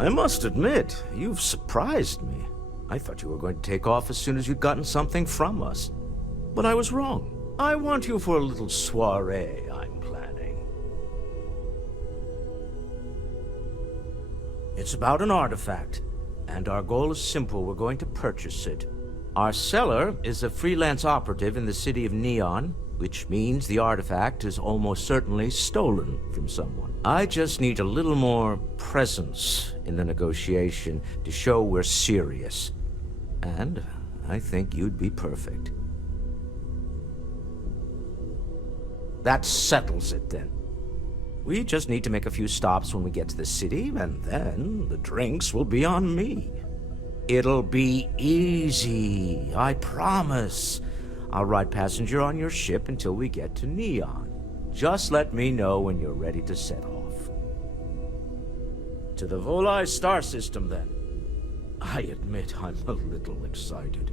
I must admit, you've surprised me. I thought you were going to take off as soon as you'd gotten something from us. But I was wrong. I want you for a little soiree I'm planning. It's about an artifact, and our goal is simple. We're going to purchase it. Our seller is a freelance operative in the city of Neon, which means the artifact is almost certainly stolen from someone. I just need a little more presence in the negotiation to show we're serious. And I think you'd be perfect. That settles it, then. We just need to make a few stops when we get to the city, and then the drinks will be on me. It'll be easy, I promise. I'll ride passenger on your ship until we get to Neon. Just let me know when you're ready to set off. To the Volai star system, then. I admit I'm a little excited.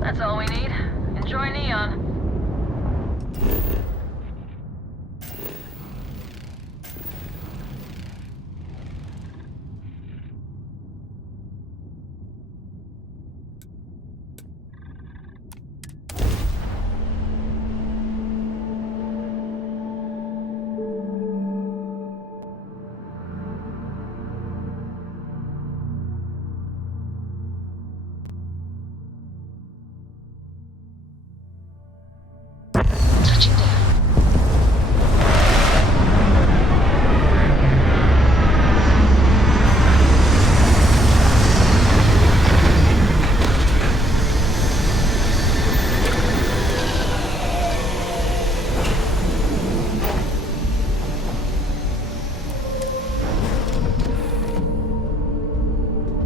That's all we need. Enjoy Neon.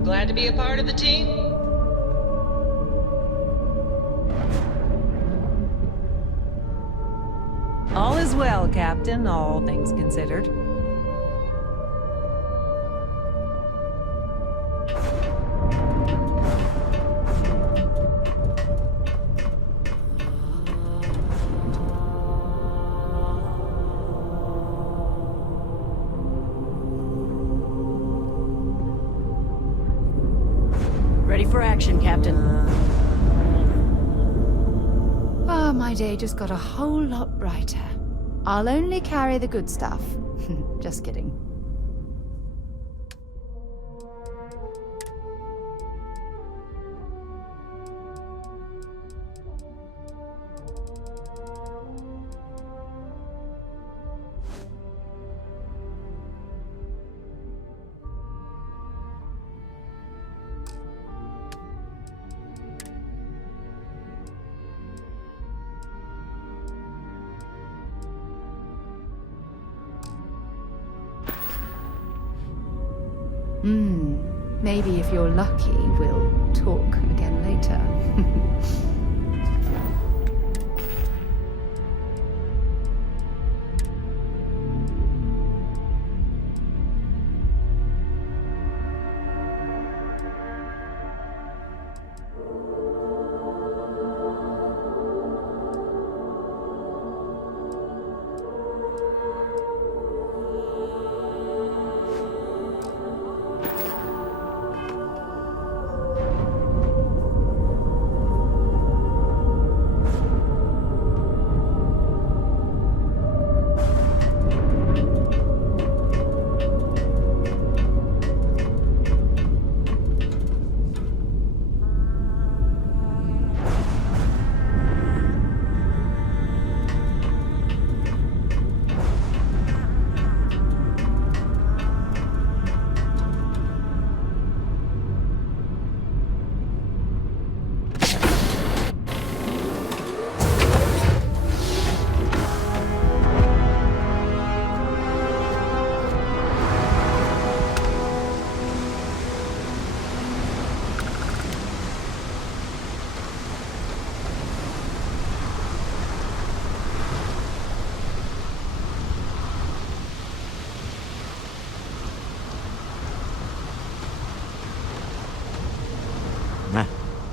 Glad to be a part of the team? All is well, Captain, all things considered. Ready for action, Captain. Oh, my day just got a whole lot brighter. I'll only carry the good stuff. Just kidding. Maybe if you're lucky, we'll talk again later.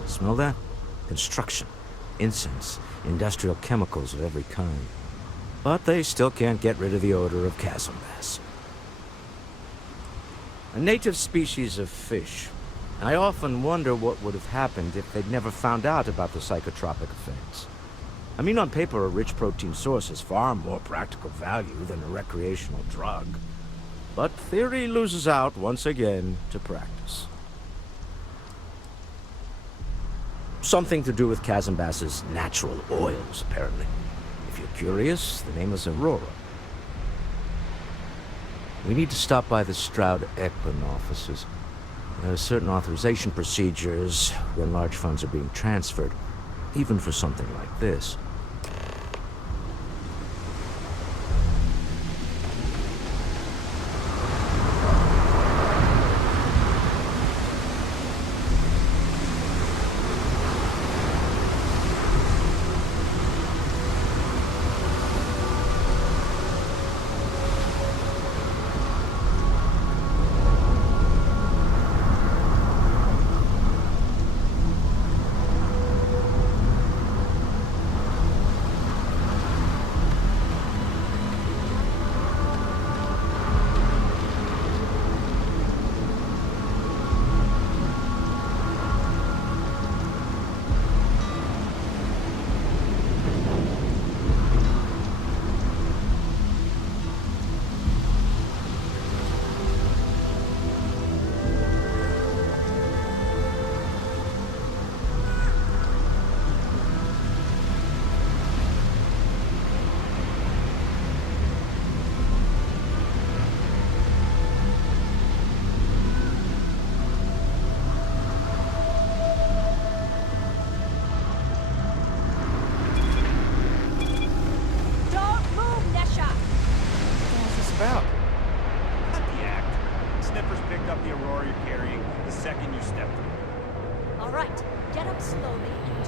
Smell that? Construction, incense, industrial chemicals of every kind. But they still can't get rid of the odor of chasm bass. A native species of fish. I often wonder what would have happened if they'd never found out about the psychotropic effects. I mean, on paper, a rich protein source has far more practical value than a recreational drug. But theory loses out once again to practice. Something to do with chasm bass's natural oils, apparently. If you're curious, the name is Aurora. We need to stop by the Stroud-Eklund offices. There are certain authorization procedures when large funds are being transferred, even for something like this. All right, get up slowly and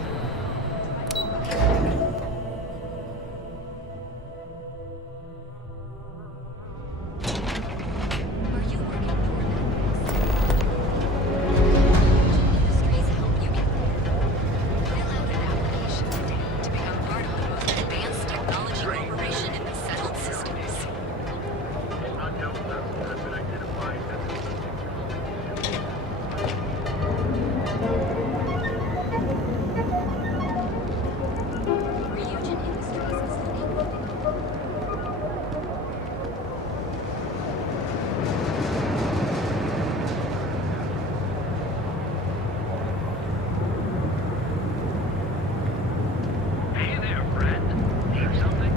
Are you working toward Industries help you get there. Fill out an application today to become part of the most advanced technology corporation in the settled systems. Ryujin Industries is the name of it. Hey there, friend. Need something?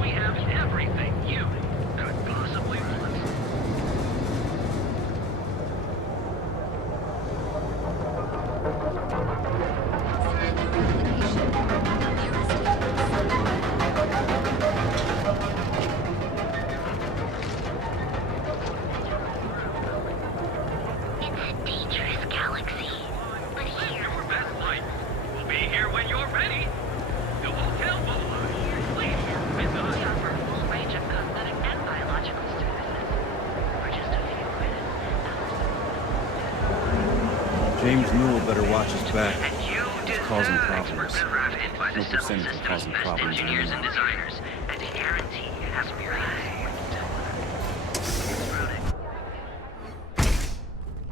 We have everything you could possibly want. Send your application. Nearest campus. It's a dangerous galaxy. But here, Your best life. We'll be here when you're ready. The Hotel Boulevard. Please, with we us. offer a full range of cosmetic and biological services for just a few credits. James Newell better watch his back. And you causing deserve problems. expert drafted by the No Settled percentage of System's causing best problems engineers and anymore. designers, and a guarantee it has to be right.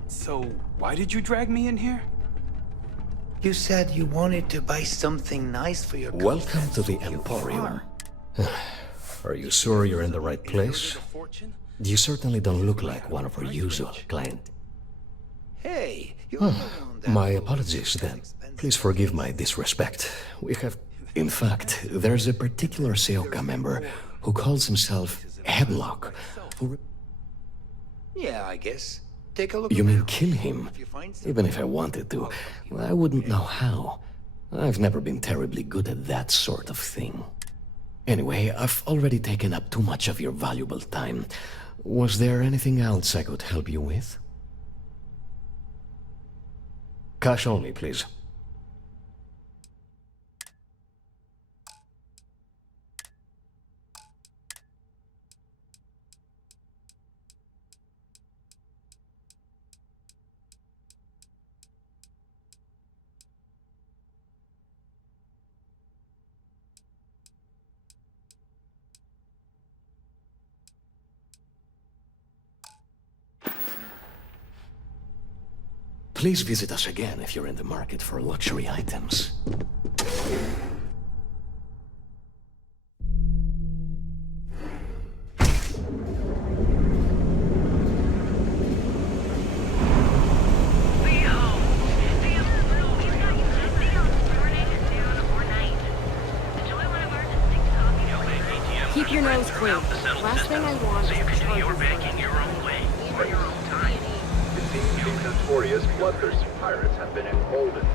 So, why did you drag me in here? You said you wanted to buy something nice for your Welcome to the Emporium. Are you sure you're in the right place? You certainly don't look like one of our usual clients. Hey, you're the one that My apologies then. Please forgive my disrespect. We have... In fact, there's a particular Seoka member who calls himself Headlock. Who... Yeah, I guess. Take a look. You mean around. kill him? If you find something, Even if I wanted to, I wouldn't know how. I've never been terribly good at that sort of thing. Anyway, I've already taken up too much of your valuable time. Was there anything else I could help you with? Cash only, please. Please visit us again if you're in the market for luxury items. keep your nose clean. Last thing I want so is you a can do charge your for banking your own way, or your own time. It seems these notorious bloodthirsty pirates have been emboldened.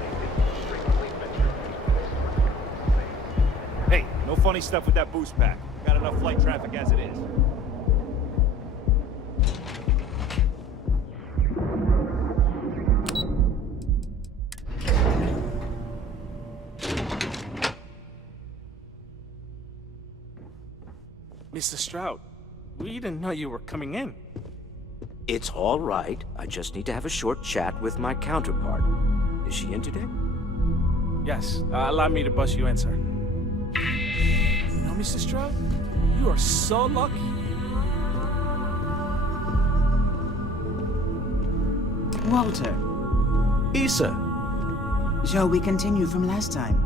Hey, no funny stuff with that boost pack. Got enough flight traffic as it is. Mr. Stroud, we didn't know you were coming in. It's all right. I just need to have a short chat with my counterpart. Is she in today? Yes, allow me to bust you in, sir. You know, Mr. Stroud, you are so lucky. Walter, Issa! shall we continue from last time?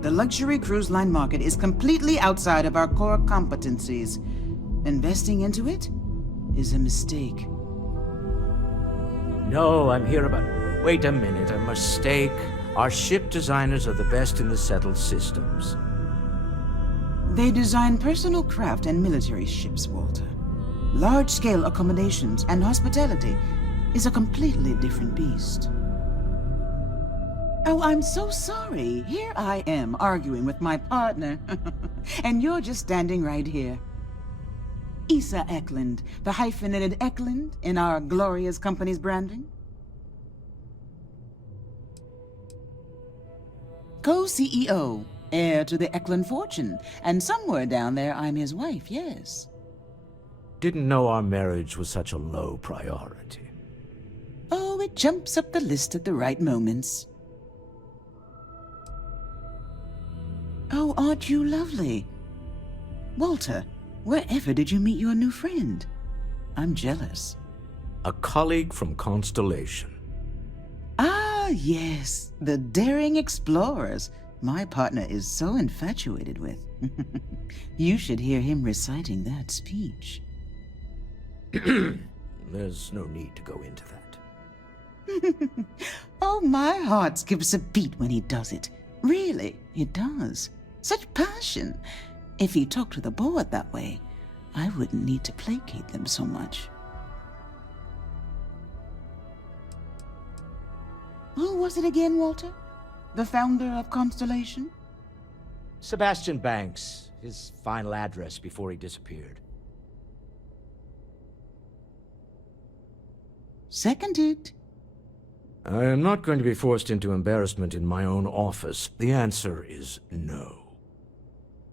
The luxury cruise line market is completely outside of our core competencies. Investing into it is a mistake. No, I'm here about... Wait a minute, a mistake. Our ship designers are the best in the settled systems. They design personal craft and military ships, Walter. Large-scale accommodations and hospitality. is a completely different beast. Oh, I'm so sorry. Here I am arguing with my partner, and you're just standing right here. Issa Eklund, the hyphenated Eklund in our glorious company's branding. Co-CEO, heir to the Eklund fortune, and somewhere down there I'm his wife, yes. Didn't know our marriage was such a low priority. Oh, it jumps up the list at the right moments. Oh, aren't you lovely? Walter, wherever did you meet your new friend? I'm jealous. A colleague from Constellation. Ah, yes, the daring explorers my partner is so infatuated with. You should hear him reciting that speech. There's no need to go into that. Oh, my heart skips a beat when he does it. Really, it does. Such passion. If he talked to the board that way, I wouldn't need to placate them so much. Who was it again, Walter? The founder of Constellation? Sebastian Banks, his final address before he disappeared. Seconded. I am not going to be forced into embarrassment in my own office. The answer is no.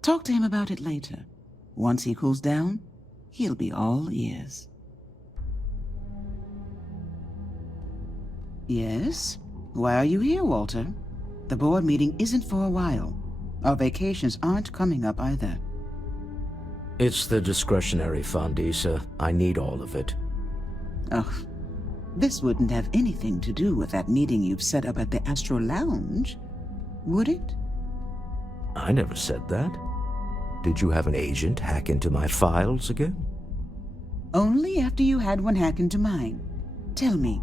Talk to him about it later. Once he cools down, he'll be all ears. Yes? Why are you here, Walter? The board meeting isn't for a while. Our vacations aren't coming up either. It's the discretionary fund, Issa. I need all of it. Ugh. This wouldn't have anything to do with that meeting you've set up at the Astro Lounge, would it? I never said that. Did you have an agent hack into my files again? Only after you had one hack into mine. Tell me,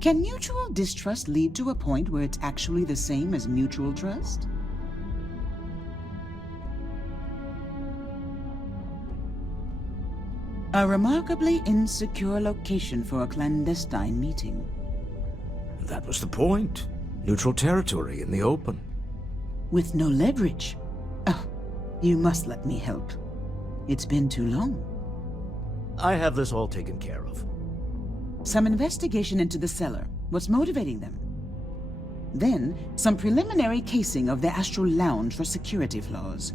can mutual distrust lead to a point where it's actually the same as mutual trust? A remarkably insecure location for a clandestine meeting. That was the point. Neutral territory in the open. With no leverage. Oh, you must let me help. It's been too long. I have this all taken care of. Some investigation into the cellar. What's motivating them? Then, some preliminary casing of the Astral Lounge for security flaws.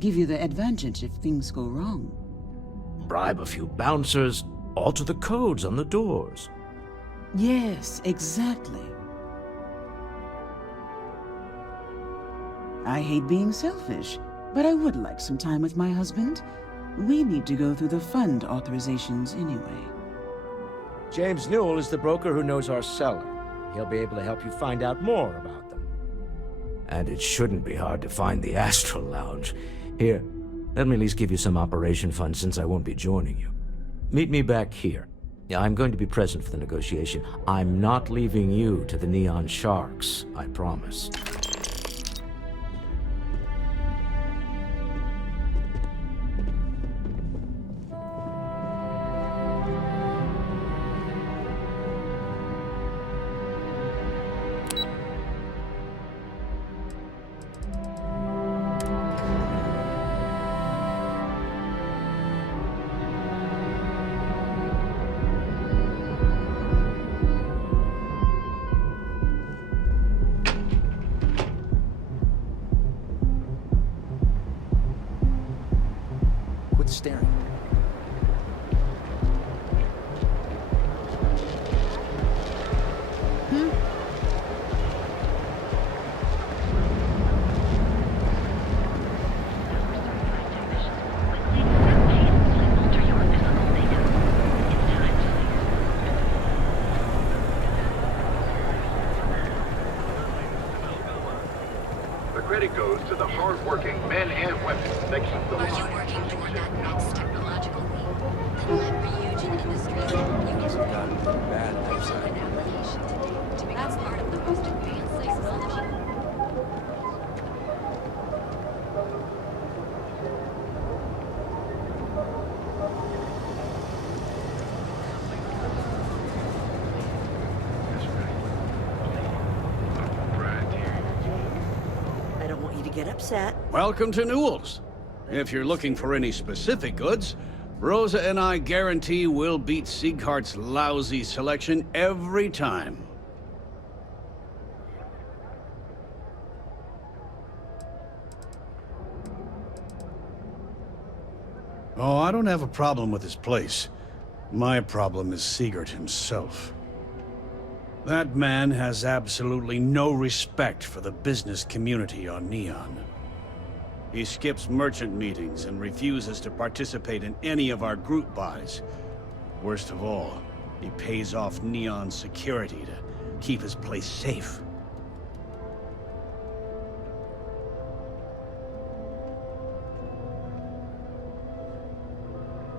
Give you the advantage if things go wrong. Bribe a few bouncers, alter the codes on the doors. Yes, exactly. I hate being selfish, but I would like some time with my husband. We need to go through the fund authorizations anyway. James Newell is the broker who knows our cellar. He'll be able to help you find out more about them. And it shouldn't be hard to find the Astral Lounge. Here, let me at least give you some operation funds since I won't be joining you. Meet me back here. I'm going to be present for the negotiation. I'm not leaving you to the Neon Sharks, I promise. Staring. The credit goes to the hard-working men and women that keep the Are you working toward that next technological leap? Then let Ryujin Industries help you get there. There's an application today to become part of the most advanced technology. get upset. Welcome to Newell's. If you're looking for any specific goods, Rosa and I guarantee we'll beat Sieghart's lousy selection every time. Oh, I don't have a problem with his place. My problem is Siegert himself. That man has absolutely no respect for the business community on Neon. He skips merchant meetings and refuses to participate in any of our group buys. Worst of all, he pays off Neon security to keep his place safe.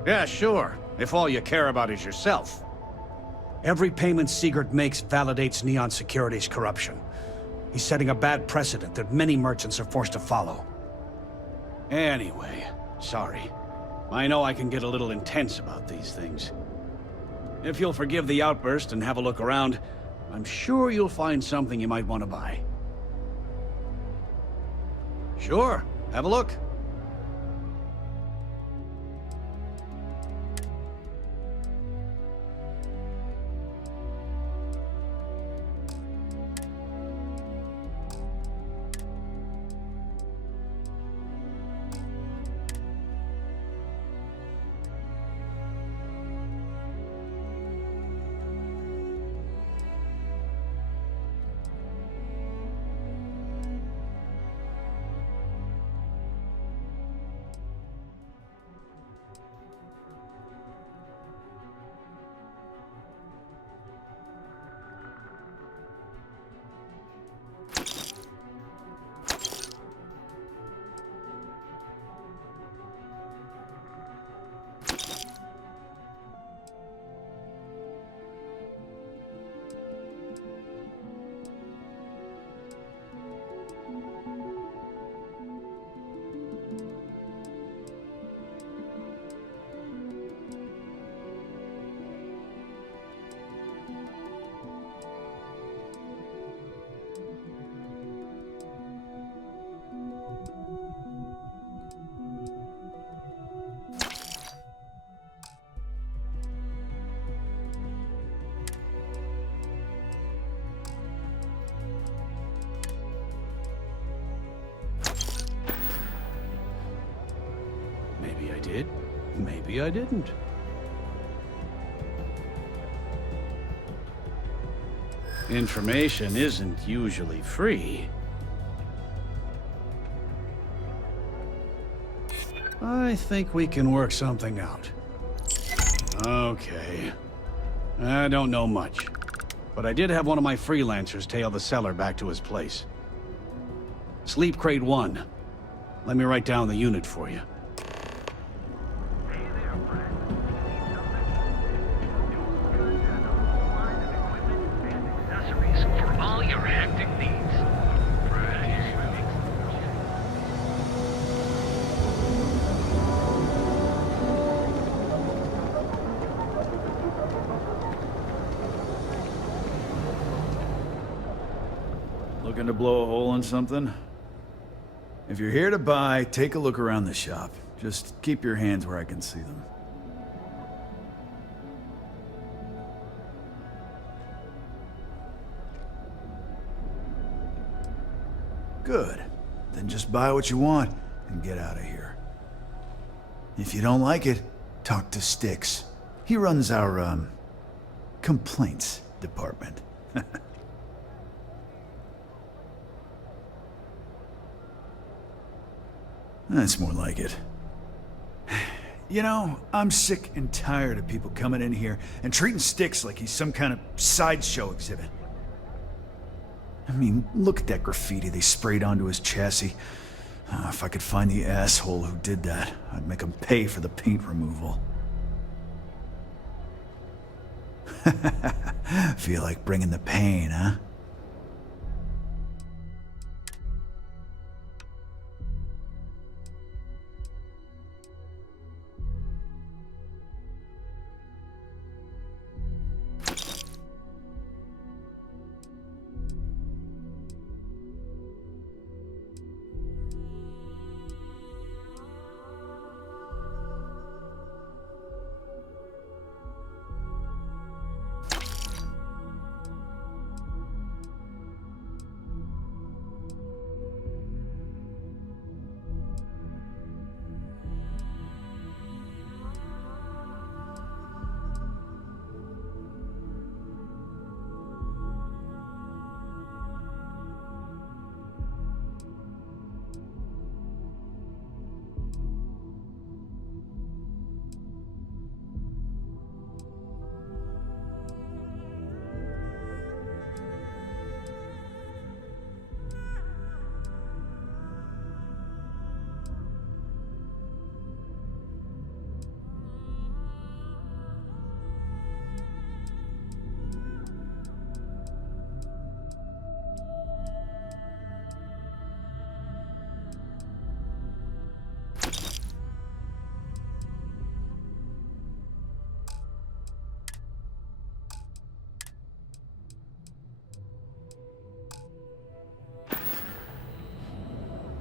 Yeah, sure, if all you care about is yourself. Every payment Siegert makes validates Neon Security's corruption. He's setting a bad precedent that many merchants are forced to follow. Anyway, sorry. I know I can get a little intense about these things. If you'll forgive the outburst and have a look around, I'm sure you'll find something you might want to buy. Sure, have a look. Maybe I did, maybe I didn't. Information isn't usually free. I think we can work something out. Okay. I don't know much, but I did have one of my freelancers tail the seller back to his place. Sleep Crate 1. Let me write down the unit for you. Looking to blow a hole in something? If you're here to buy, take a look around the shop. Just keep your hands where I can see them. Good. Then just buy what you want and get out of here. If you don't like it, talk to Styx. He runs our, complaints department. That's more like it. You know, I'm sick and tired of people coming in here and treating Styx like he's some kind of sideshow exhibit. I mean, look at that graffiti they sprayed onto his chassis. If I could find the asshole who did that, I'd make him pay for the paint removal. Feel like bringing the pain, huh?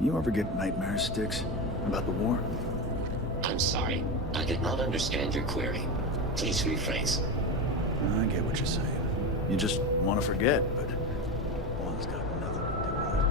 You ever get nightmares, Sticks? About the war? I'm sorry. I did not understand your query. Please rephrase. I get what you're saying. You just want to forget, but one's got nothing to do with it.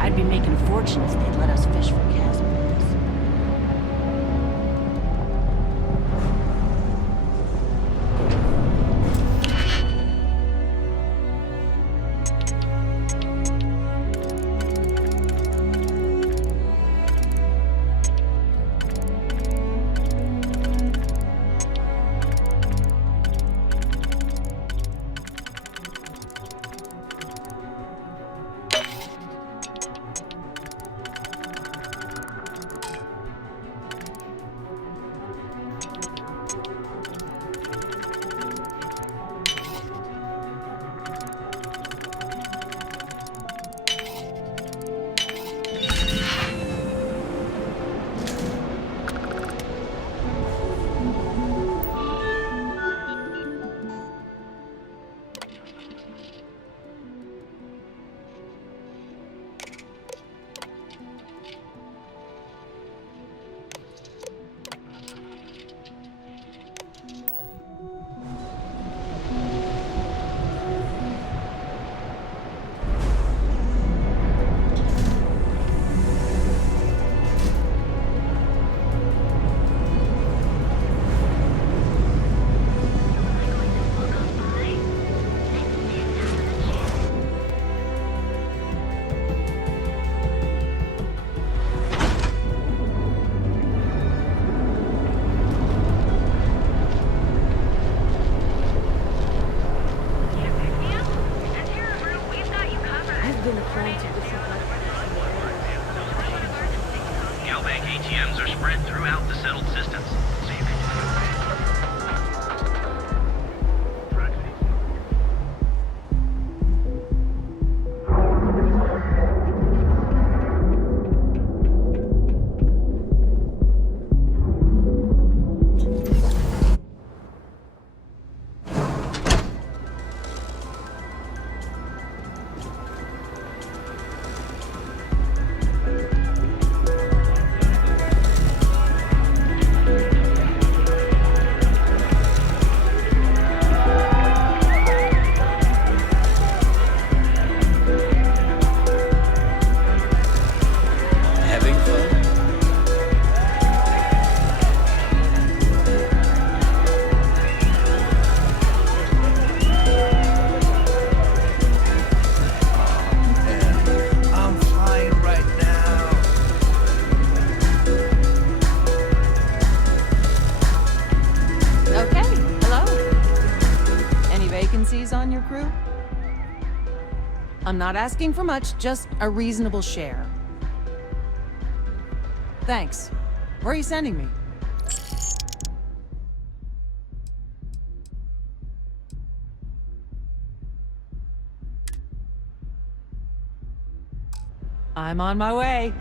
I'd be making a fortune if they'd let us fish for chasm birds. Galbank ATMs are spread throughout the settled systems, so you can... I'm not asking for much, just a reasonable share. Thanks. Where are you sending me? I'm on my way.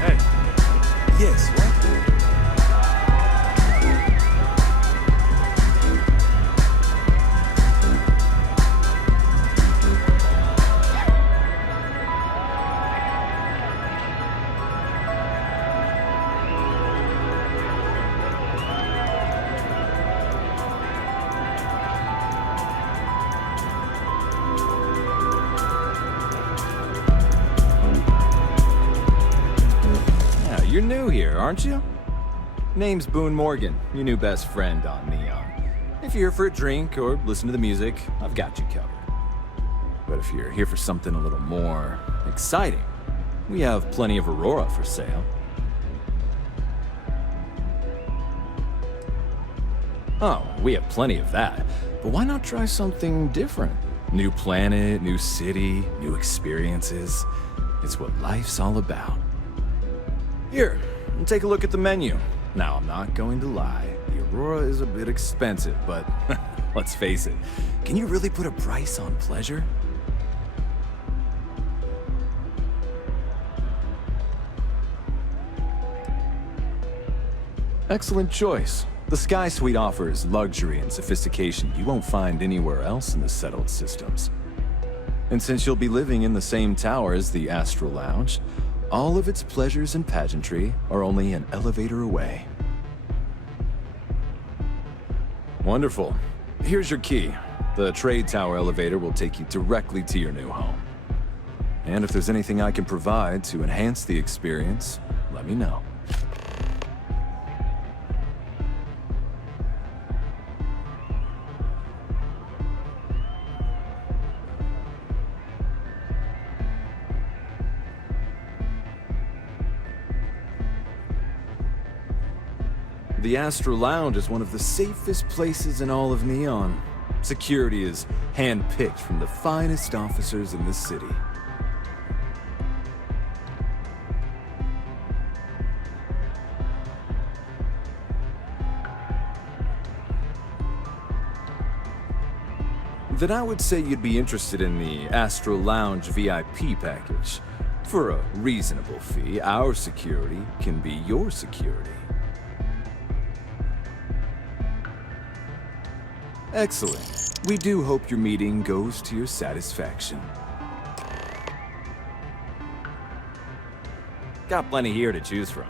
Hey. Yes, what? You're new here, aren't you? Name's Boone Morgan, your new best friend on Neon. If you're here for a drink or listen to the music, I've got you covered. But if you're here for something a little more exciting, we have plenty of Aurora for sale. Oh, we have plenty of that, but why not try something different? New planet, new city, new experiences. It's what life's all about. Here, take a look at the menu. Now, I'm not going to lie. The Aurora is a bit expensive, but let's face it. Can you really put a price on pleasure? Excellent choice. The Sky Suite offers luxury and sophistication you won't find anywhere else in the settled systems. And since you'll be living in the same tower as the Astral Lounge, all of its pleasures and pageantry are only an elevator away. Wonderful. Here's your key. The trade tower elevator will take you directly to your new home. And if there's anything I can provide to enhance the experience, let me know. The Astral Lounge is one of the safest places in all of Neon. Security is hand-picked from the finest officers in the city. Then I would say you'd be interested in the Astral Lounge VIP package. For a reasonable fee, our security can be your security. Excellent. We do hope your meeting goes to your satisfaction. Got plenty here to choose from.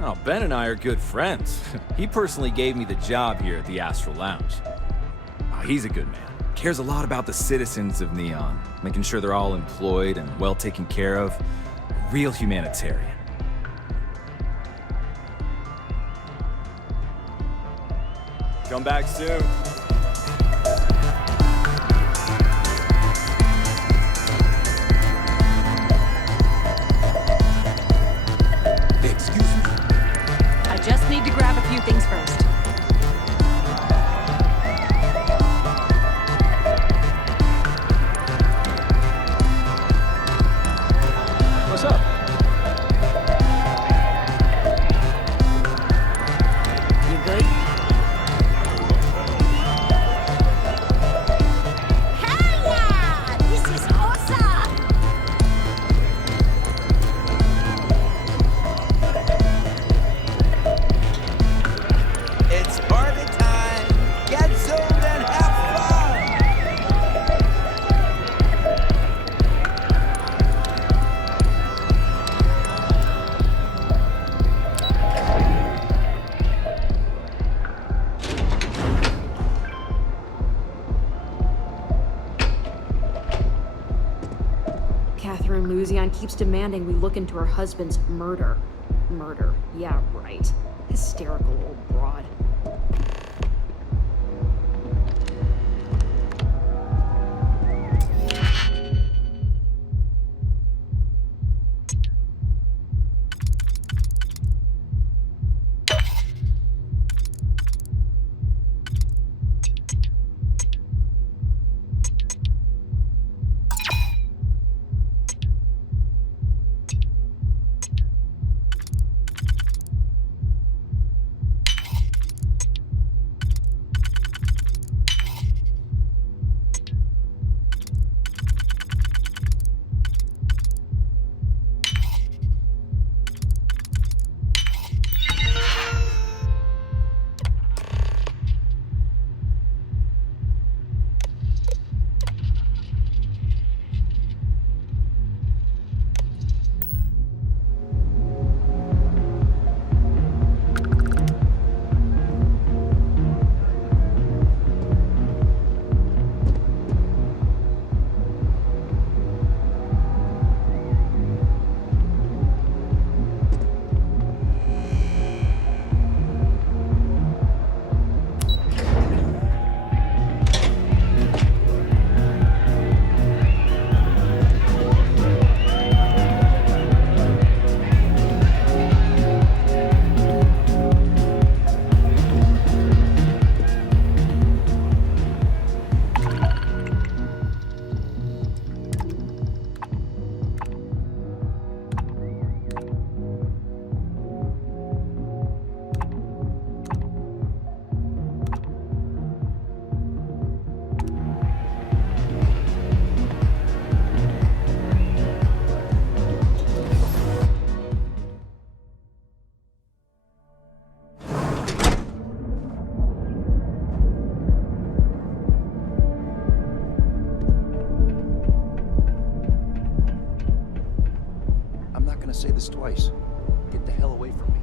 Oh, Ben and I are good friends. He personally gave me the job here at the Astral Lounge. Oh, he's a good man. Cares a lot about the citizens of Neon, making sure they're all employed and well taken care of. A real humanitarian. Come back soon. Just need to grab a few things first. What's up? You good? Catherine Luzion keeps demanding we look into her husband's murder. Murder, yeah, right. Hysterical old broad. Say this twice. Get the hell away from me.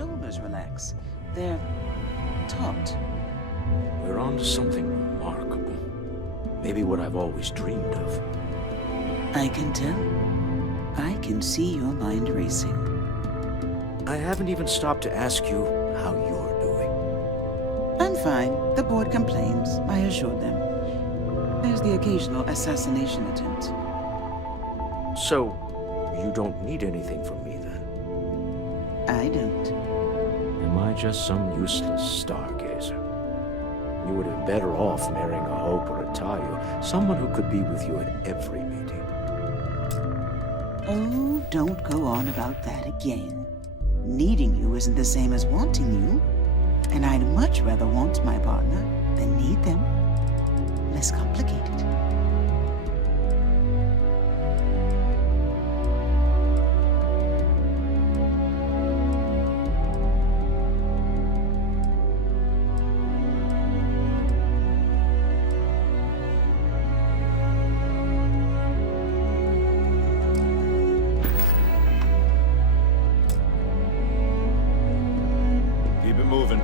shoulders relax. They're taut. We're on to something remarkable. Maybe what I've always dreamed of. I can tell. I can see your mind racing. I haven't even stopped to ask you how you're doing. I'm fine. The board complains, I assure them. There's the occasional assassination attempt. So, you don't need anything from me then? I don't. Am I just some useless stargazer? You would have been better off marrying a Hope or a Tayo, someone who could be with you at every meeting. Oh, don't go on about that again. Needing you isn't the same as wanting you. And I'd much rather want my partner than need them. Less complicated. Keep it moving.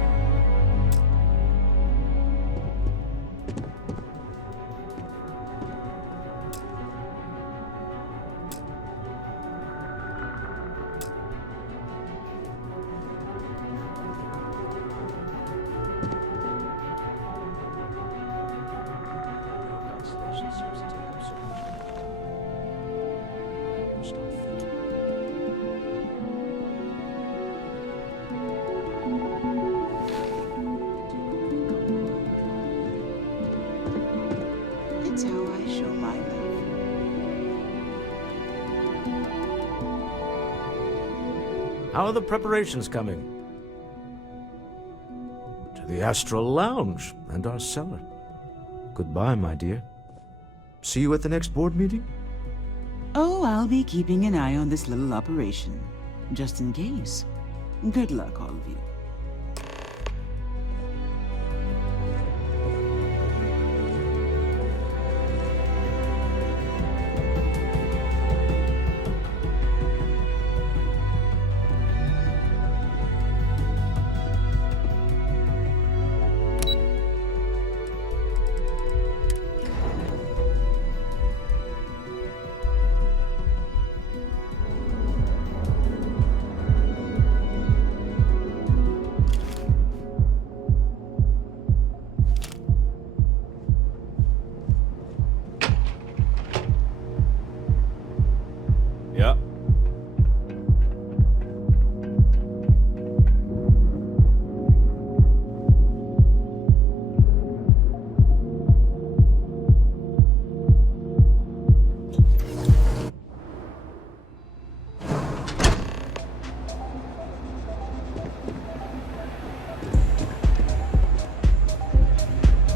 It's how I show my love. How are the preparations coming? To the Astral Lounge and our cellar. Goodbye, my dear. See you at the next board meeting? Oh, I'll be keeping an eye on this little operation. Just in case. Good luck, all of you. Yeah.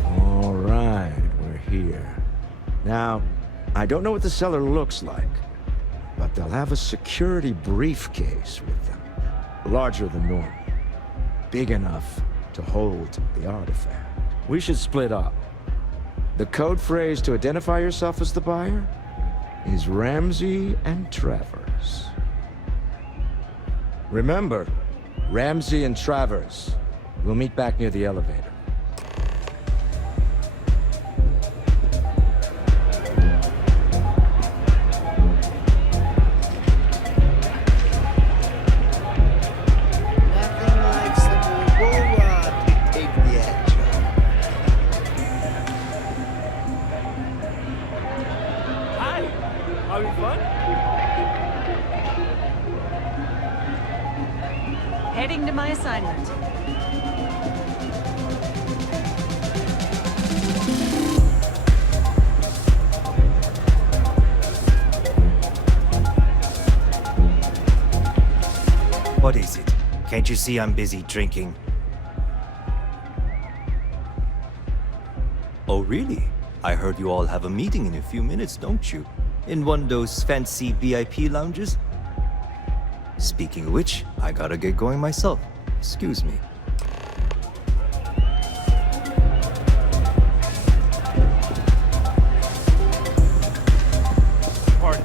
All right, we're here. Now, I don't know what the cellar looks like, but they'll have a security briefcase with them. Larger than normal. Big enough to hold the artifact. We should split up. The code phrase to identify yourself as the buyer is Ramsey and Travers. Remember, Ramsey and Travers. We'll meet back near the elevator. Hi! Having fun? Heading to my assignment. What is it? Can't you see I'm busy drinking? Oh, really? I heard you all have a meeting in a few minutes, don't you? In one of those fancy VIP lounges? Speaking of which, I gotta get going myself. Excuse me. Pardon.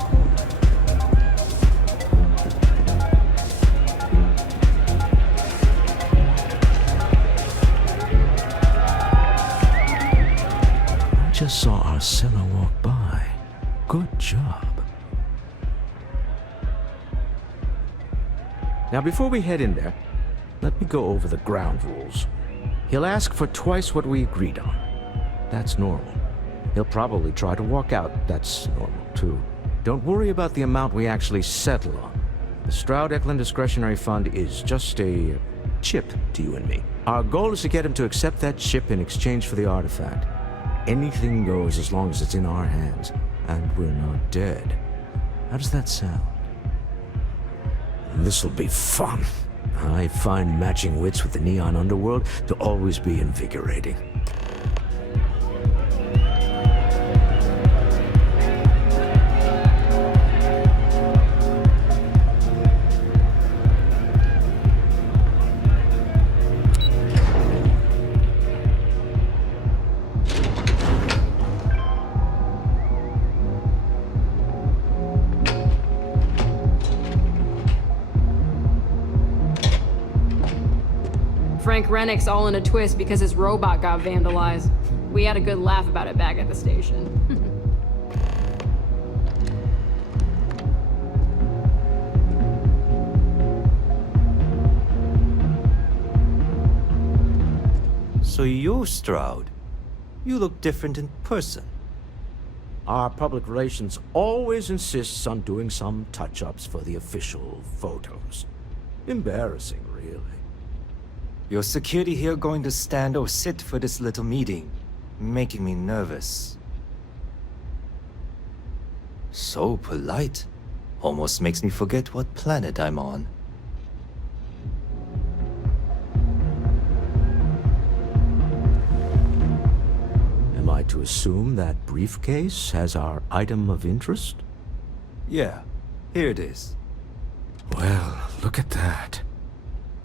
Now, before we head in there, let me go over the ground rules. He'll ask for twice what we agreed on. That's normal. He'll probably try to walk out. That's normal, too. Don't worry about the amount we actually settle on. The Stroud-Eklund Discretionary Fund is just a chip to you and me. Our goal is to get him to accept that chip in exchange for the artifact. Anything goes as long as it's in our hands, and we're not dead. How does that sound? This'll be fun. I find matching wits with the neon underworld to always be invigorating. Frank Rennick's all in a twist because his robot got vandalized. We had a good laugh about it back at the station. So you're Stroud. You look different in person. Our public relations always insists on doing some touch-ups for the official photos. Embarrassing, really. Your security here going to stand or sit for this little meeting, making me nervous. So polite. Almost makes me forget what planet I'm on. Am I to assume that briefcase has our item of interest? Yeah, here it is. Well, look at that.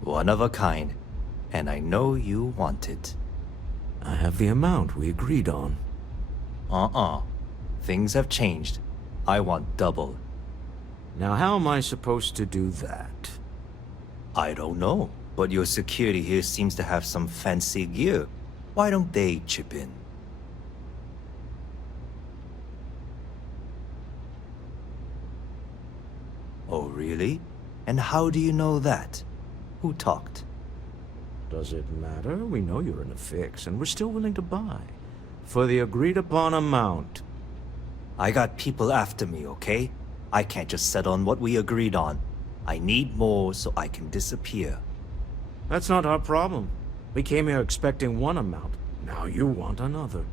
One of a kind. And I know you want it. I have the amount we agreed on. Things have changed. I want double. Now, how am I supposed to do that? I don't know, but your security here seems to have some fancy gear. Why don't they chip in? Oh, really? And how do you know that? Who talked? Does it matter? We know you're in a fix, and we're still willing to buy. For the agreed-upon amount. I got people after me, okay? I can't just settle on what we agreed on. I need more so I can disappear. That's not our problem. We came here expecting one amount. Now you want another.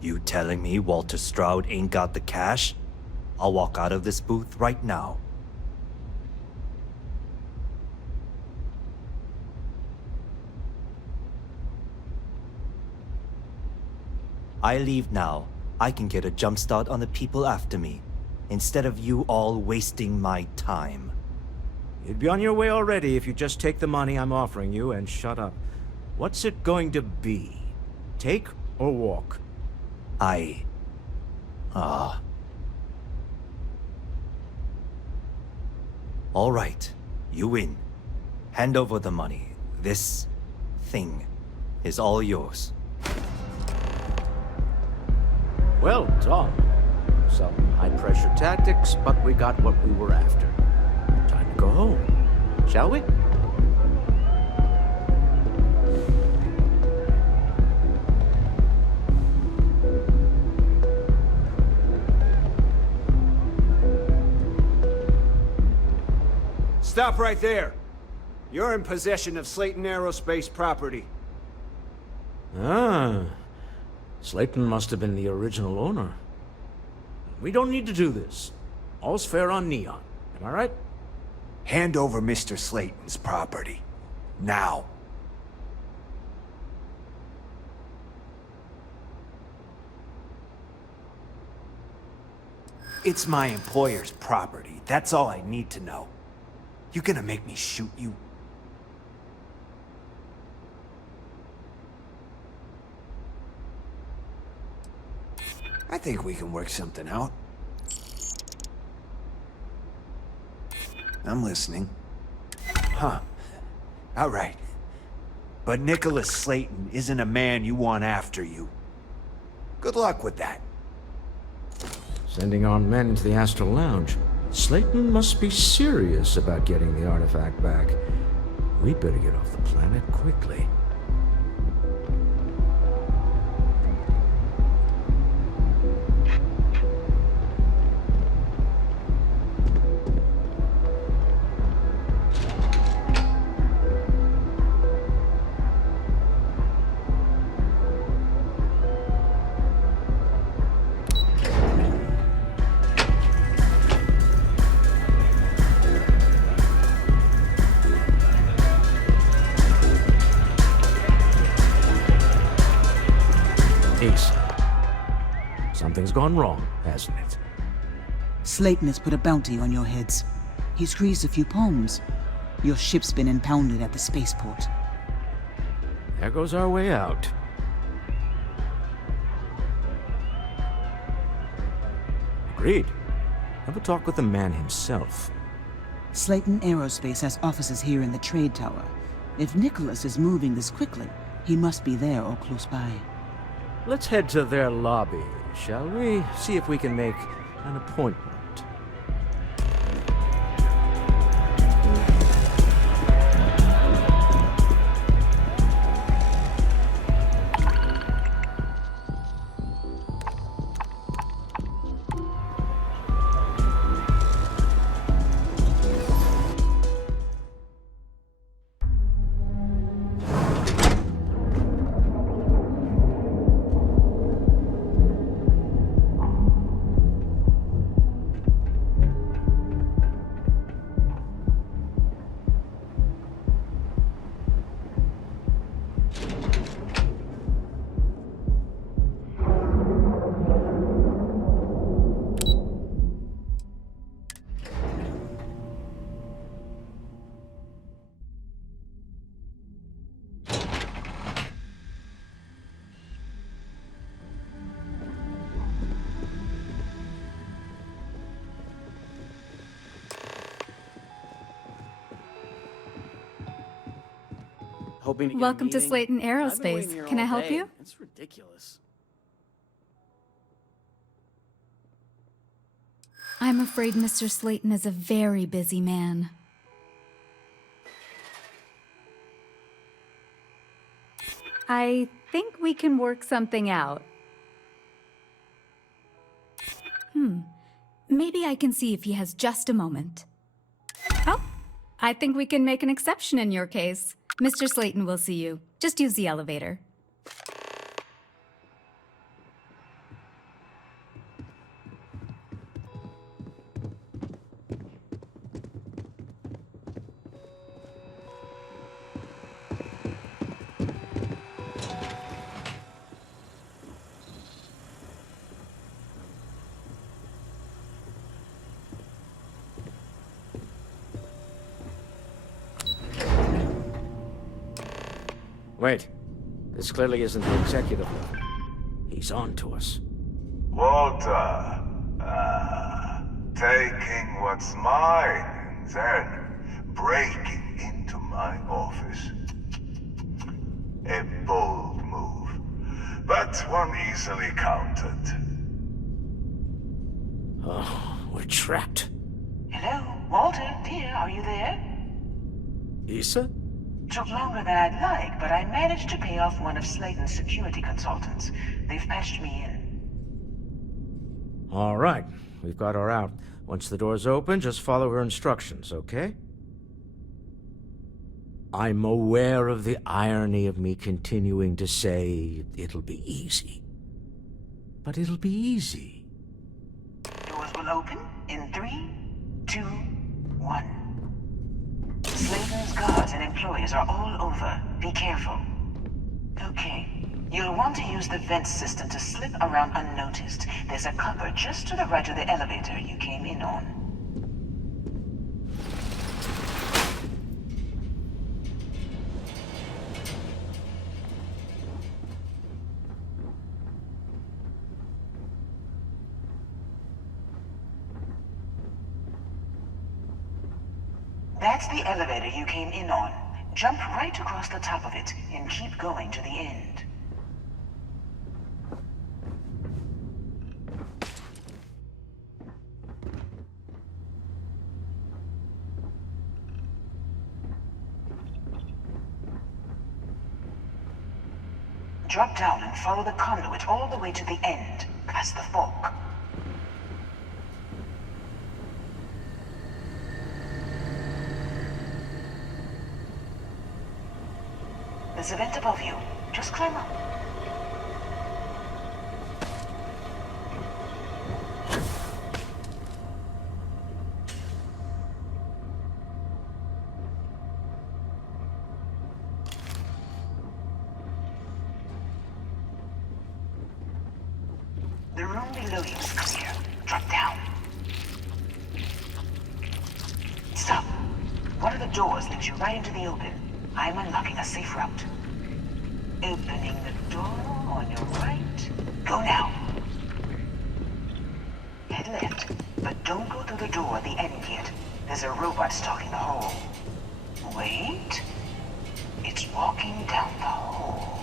You telling me Walter Stroud ain't got the cash? I'll walk out of this booth right now. I leave now. I can get a jump start on the people after me, instead of you all wasting my time. You'd be on your way already if you just take the money I'm offering you and shut up. What's it going to be? Take or walk? All right, you win. Hand over the money. This thing is all yours. Well done. Some high-pressure tactics, but we got what we were after. Time to go home, shall we? Stop right there. You're in possession of Slayton Aerospace property. Ah. Slayton must have been the original owner. We don't need to do this. All's fair on Neon. Am I right? Hand over Mr. Slayton's property. Now. It's my employer's property. That's all I need to know. You gonna make me shoot you? I think we can work something out. I'm listening. Huh. All right. But Nicholas Slayton isn't a man you want after you. Good luck with that. Sending armed men into the Astral Lounge. Slayton must be serious about getting the artifact back. We'd better get off the planet quickly. Something's gone wrong, hasn't it? Slayton has put a bounty on your heads. He squeezed a few palms. Your ship's been impounded at the spaceport. There goes our way out. Agreed. Have a talk with the man himself. Slayton Aerospace has offices here in the trade tower. If Nicholas is moving this quickly, he must be there or close by. Let's head to their lobby, shall we? See if we can make an appointment. Welcome to Slayton Aerospace. Can I help you? It's ridiculous. I'm afraid Mr. Slayton is a very busy man. I think we can work something out. Maybe I can see if he has just a moment. Oh, I think we can make an exception in your case. Mr. Slayton will see you. Just use the elevator. Wait. This clearly isn't the executive level. He's on to us. Walter. Taking what's mine and then breaking into my office. A bold move, but one easily countered. Oh, we're trapped. Hello, Walter, dear, are you there? Issa? Took longer than I'd like, but I managed to pay off one of Slayton's security consultants. They've patched me in. All right, we've got her out. Once the door's open, just follow her instructions, okay? I'm aware of the irony of me continuing to say it'll be easy. But it'll be easy. Doors will open in 3, 2, 1. Slayton's guards and employees are all over. Be careful. Okay. You'll want to use the vent system to slip around unnoticed. There's a cupboard just to the right of the elevator you came in on. That's the elevator you came in on. Jump right across the top of it and keep going to the end. Drop down and follow the conduit all the way to the end, past the fork. There's a vent above you. Just climb up. The room below you is clear. Drop down. Stop. One of the doors leads you right into the open. I'm unlocking a safe route. Opening the door on your right. Go now. Head left, but don't go through the door at the end yet. There's a robot stalking the hole. Wait. It's walking down the hole.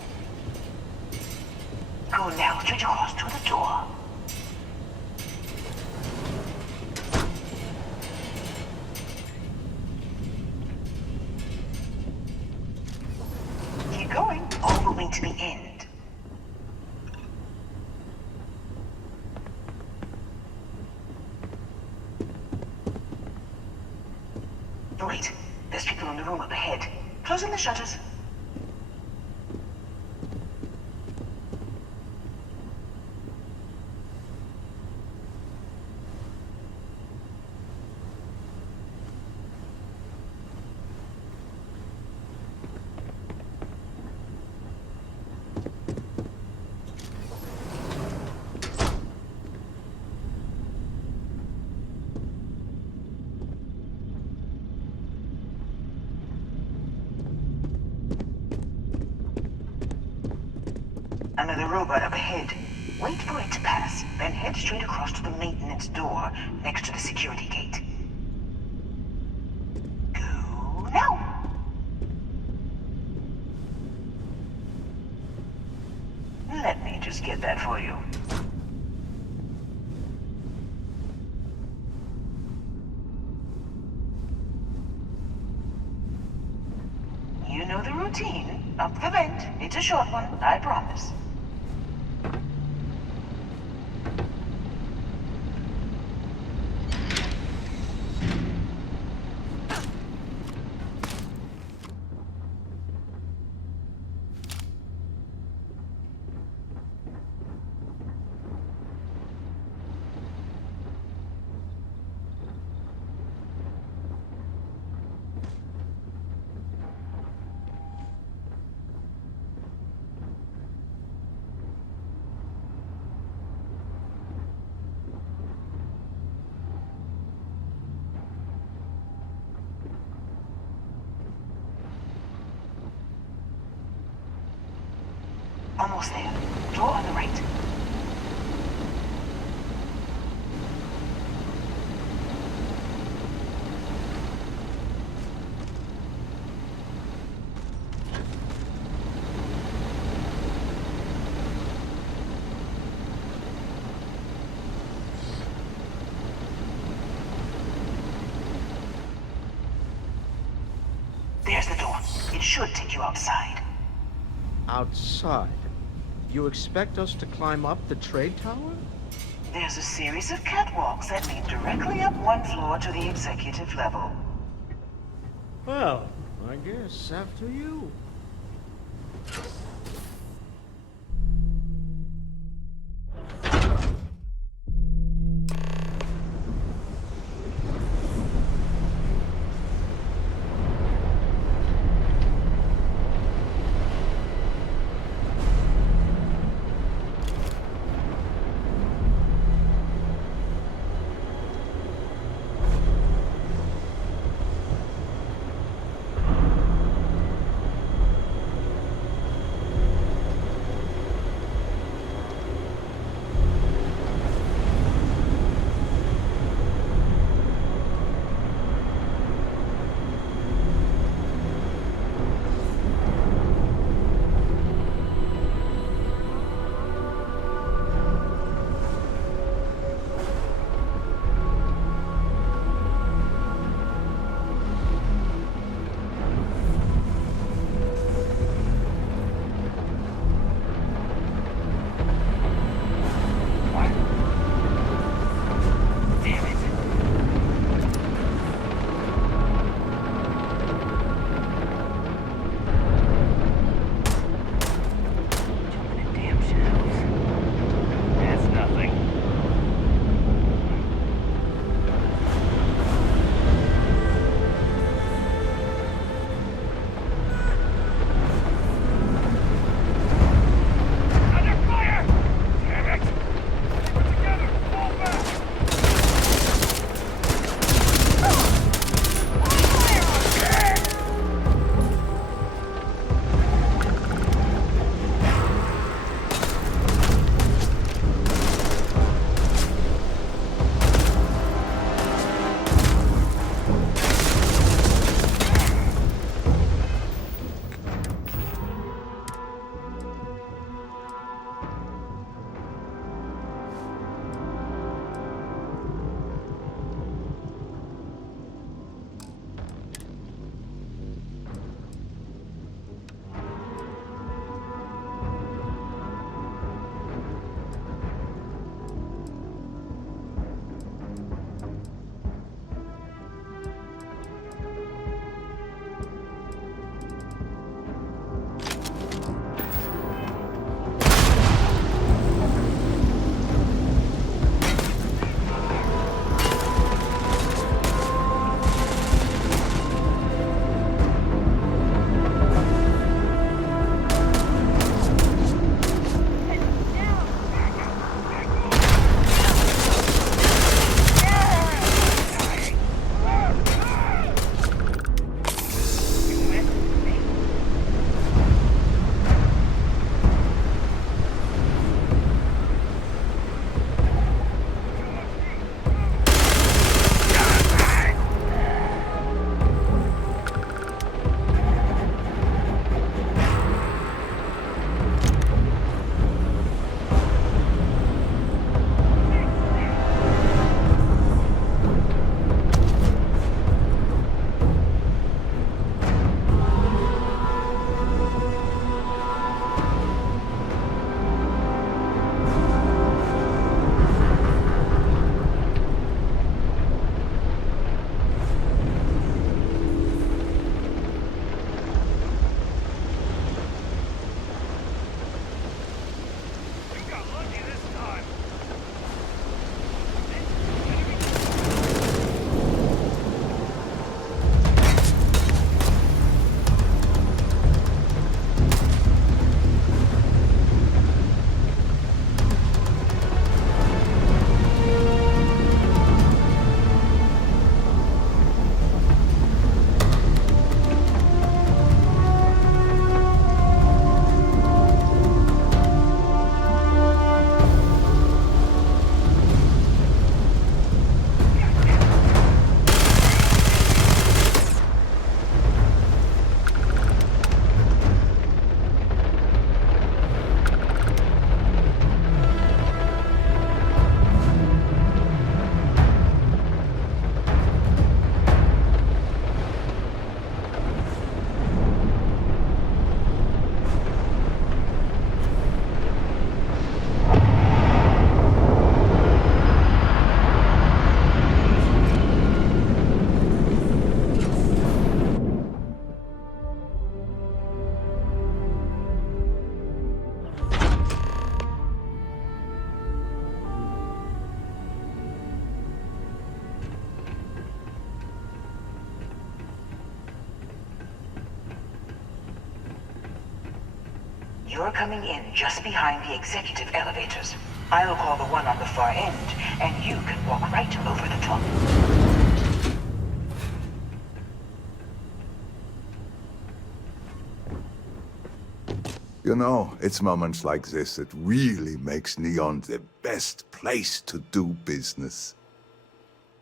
Go now, straight across to the door. Keep going, all the way to the end. Wait, there's people in the room up ahead. Closing the shutters. Another robot up ahead. Wait for it to pass, then head straight across to the maintenance door next to the security gate. Go now! Let me just get that for you. You know the routine. Up the vent. It's a short one, I promise. Almost there. Door on the right. There's the door. It should take you outside. Outside? You expect us to climb up the trade tower? There's a series of catwalks that lead directly up one floor to the executive level. Well, I guess after you. You're coming in just behind the executive elevators. I'll call the one on the far end, and you can walk right over the top. You know, it's moments like this that really makes Neon the best place to do business.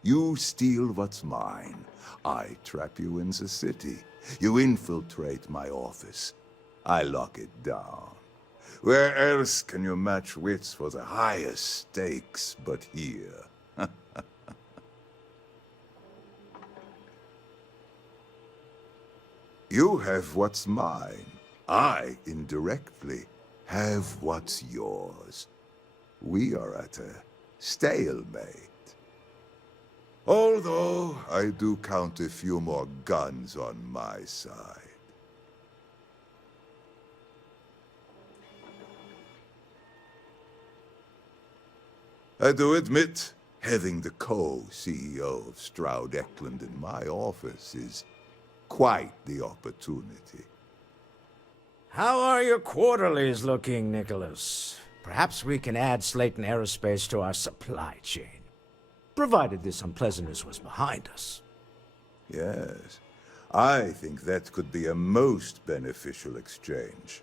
You steal what's mine. I trap you in the city. You infiltrate my office. I lock it down. Where else can you match wits for the highest stakes but here? You have what's mine. I, indirectly, have what's yours. We are at a stalemate. Although, I do count a few more guns on my side. I do admit, having the co-CEO of Stroud Eklund in my office is quite the opportunity. How are your quarterlies looking, Nicholas? Perhaps we can add Slayton Aerospace to our supply chain, provided this unpleasantness was behind us. Yes, I think that could be a most beneficial exchange.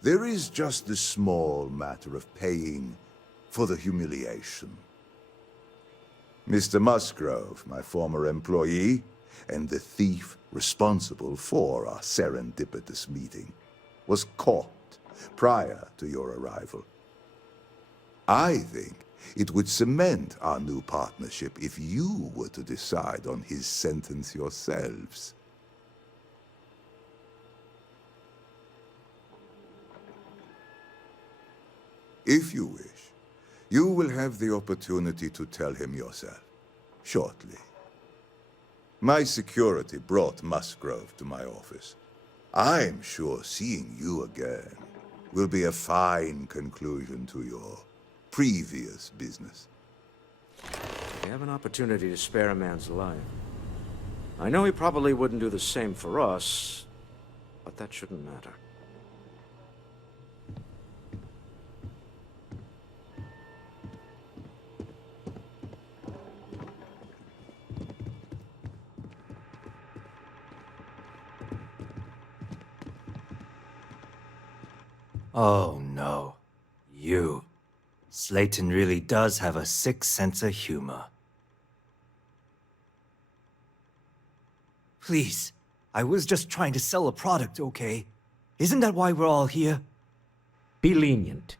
There is just the small matter of paying for the humiliation. Mr. Musgrove, my former employee, and the thief responsible for our serendipitous meeting, was caught prior to your arrival. I think it would cement our new partnership if you were to decide on his sentence yourselves. If you wish, you will have the opportunity to tell him yourself, shortly. My security brought Musgrove to my office. I'm sure seeing you again will be a fine conclusion to your previous business. We have an opportunity to spare a man's life. I know he probably wouldn't do the same for us, but that shouldn't matter. Oh no. You. Slayton really does have a sick sense of humor. Please, I was just trying to sell a product, okay? Isn't that why we're all here? Be lenient.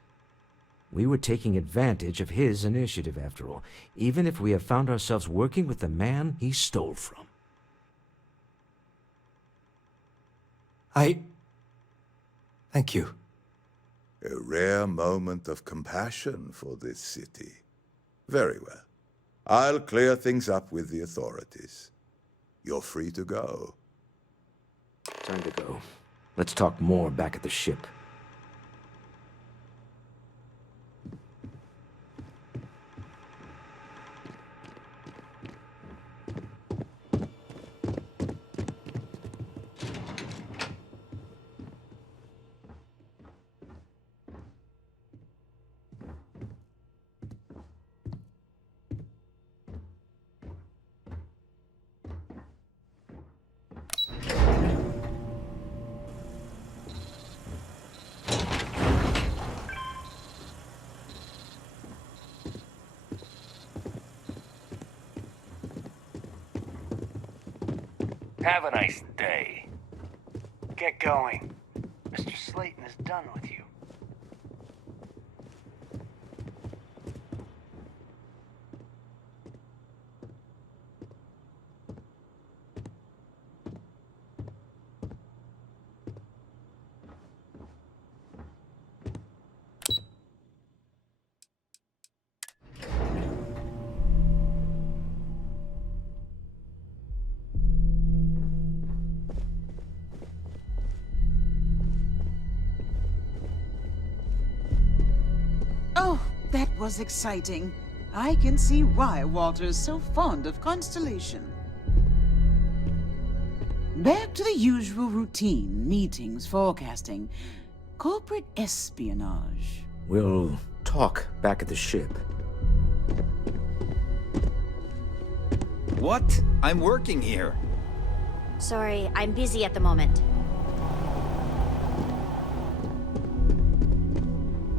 We were taking advantage of his initiative, after all, even if we have found ourselves working with the man he stole from. Thank you. A rare moment of compassion for this city. Very well. I'll clear things up with the authorities. You're free to go. Time to go. Let's talk more back at the ship. Have a nice day. Get going. Mr. Slayton is done with you. That was exciting. I can see why Walter's so fond of Constellation. Back to the usual routine, meetings, forecasting. Corporate espionage. We'll talk back at the ship. What? I'm working here. Sorry, I'm busy at the moment.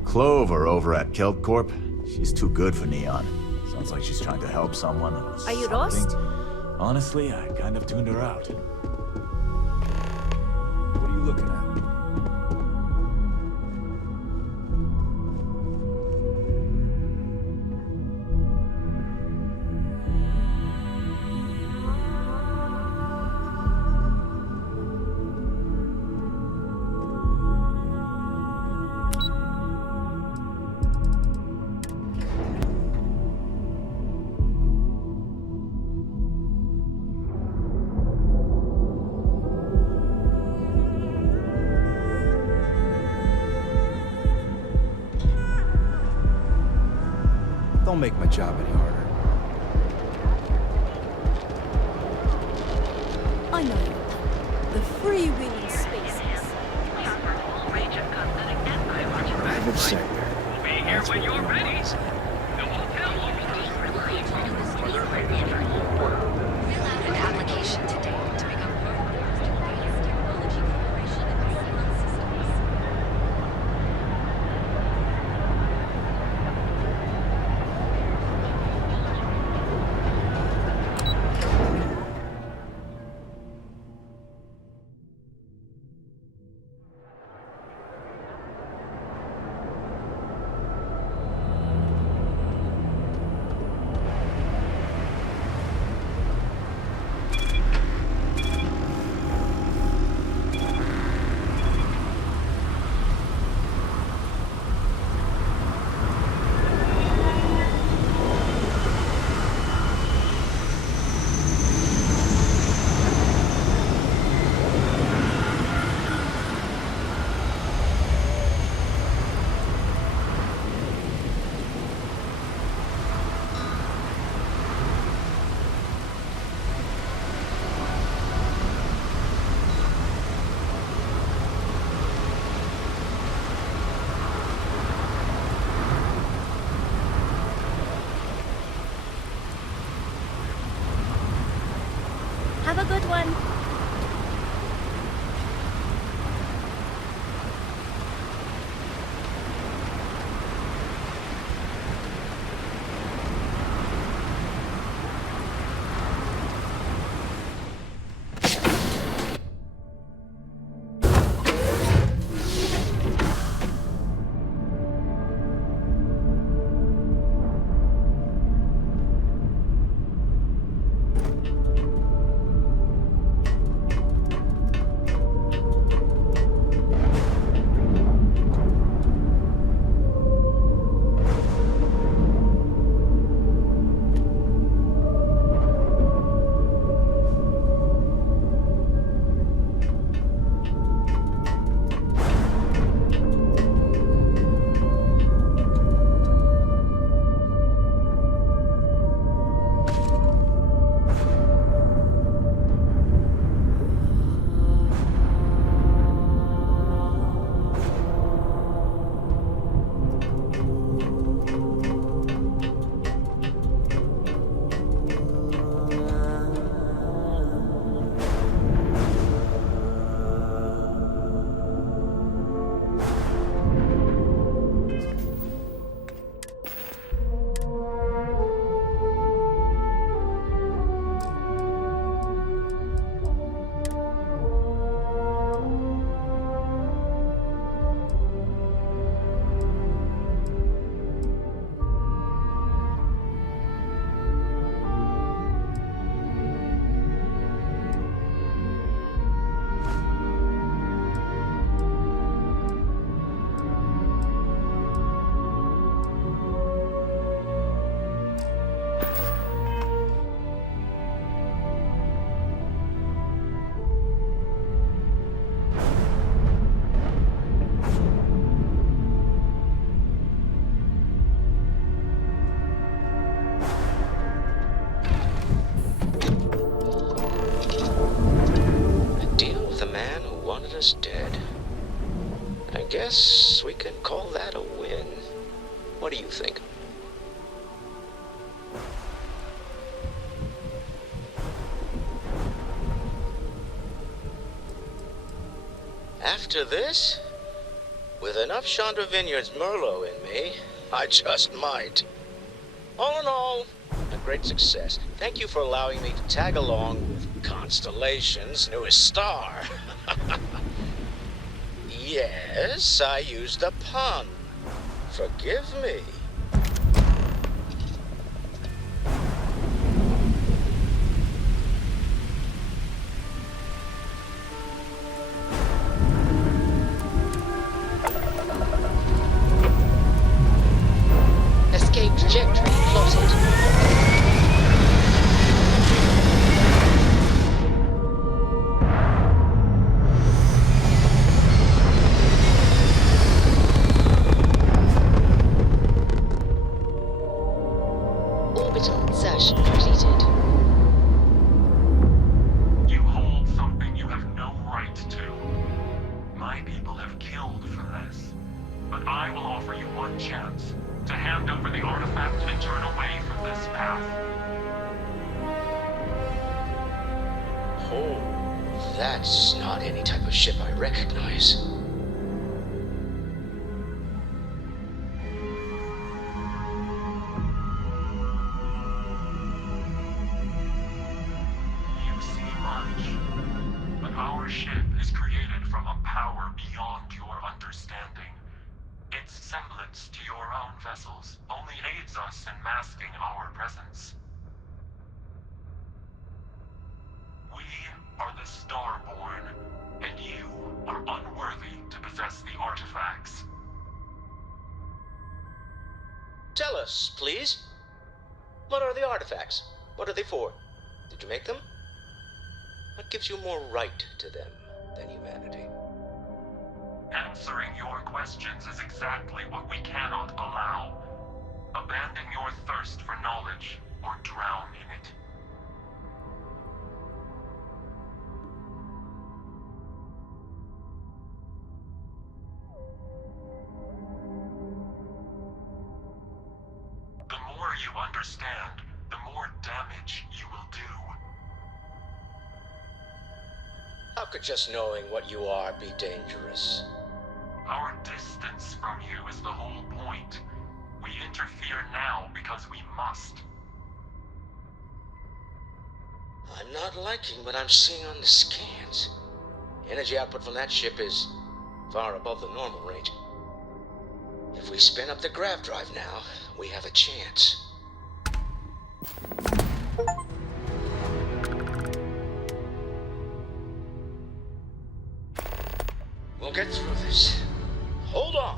Clover over at Kelp Corp. She's too good for Neon. Sounds like she's trying to help someone. Are you lost? Honestly, I kind of tuned her out. What are you looking at? Don't make my job any harder. I know you. The freewheeling spaces. Private sector. We'll be here when you're ready. The hotel will be Fill out an application today to become part of the most advanced technology corporation in the Xenon systems. Have a good one. I guess we can call that a win. What do you think? After this, with enough Chandra Vineyard's Merlot in me, I just might. All in all, a great success. Thank you for allowing me to tag along with Constellation's newest star. Yes, I used a pun. Forgive me. Escape trajectory plotted. Orbital insertion completed. You hold something you have no right to. My people have killed for this. But I will offer you one chance to hand over the artifact and turn away from this path. Oh, that's not any type of ship I recognize. You see much, but our ship is created from a power beyond your understanding. Its semblance to your own vessels only aids us in masking our presence. We are the Starborn, and you are unworthy to possess the artifacts. Tell us, please. What are the artifacts? What are they for? Did you make them? What gives you more right to them than humanity? Answering your questions is exactly what we cannot allow. Abandon your thirst for knowledge, or drown in it. The more you understand, the more damage you will do. How could just knowing what you are be dangerous? Our distance from you is the whole point. We interfere now because we must. I'm not liking what I'm seeing on the scans. Energy output from that ship is far above the normal range. If we spin up the grav drive now, we have a chance. We'll get through this. Hold on.